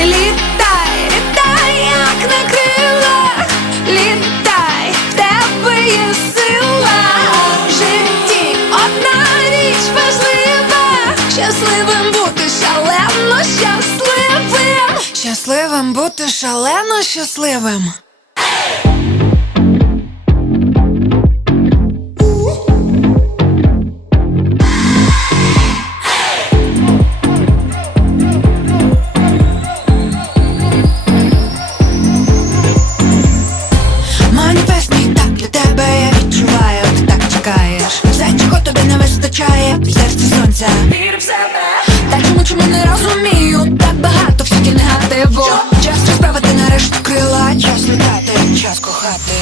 Літай, літай, як на крилах, літай, в тебе є сила. Житті одна річ важлива, щасливим бути шалено щасливим. Щасливим бути шалено щасливим. Сонця. Вір в себе. Та чому чому не розумію? Так багато в світі негативу. Час розправити нарешті крила, час літати, час кохати.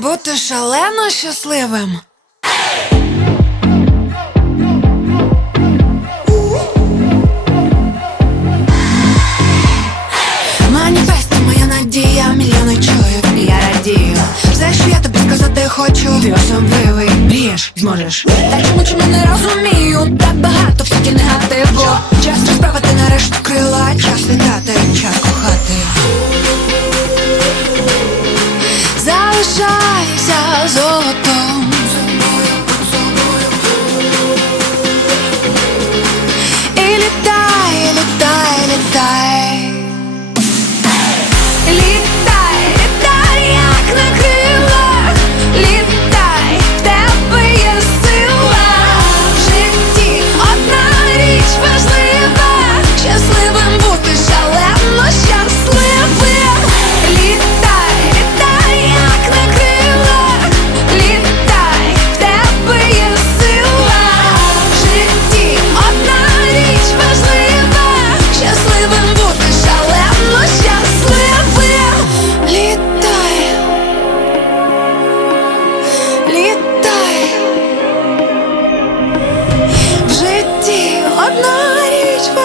Бути шалено щасливим. Маніфест моя надія, мільйони чую, я радію. Все, що я тобі сказати хочу, ти особливий. Мрієш, зможеш. Та чому чому не розумію? Так casou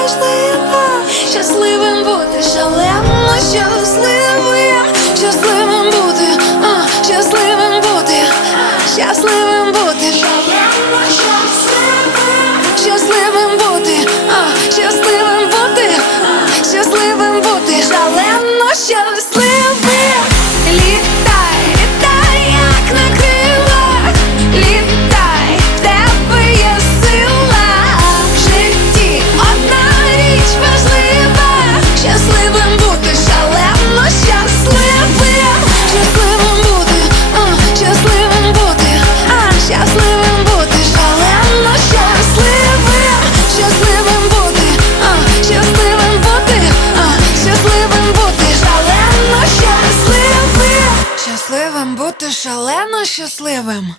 важлива, щасливим бути шалено щасливим, щасливим бути, а, щасливим бути, щасливим бути, шалено щасливим, бути, а, щасливим бути, щасливим бути, шалено щасливим. шалено щасливим.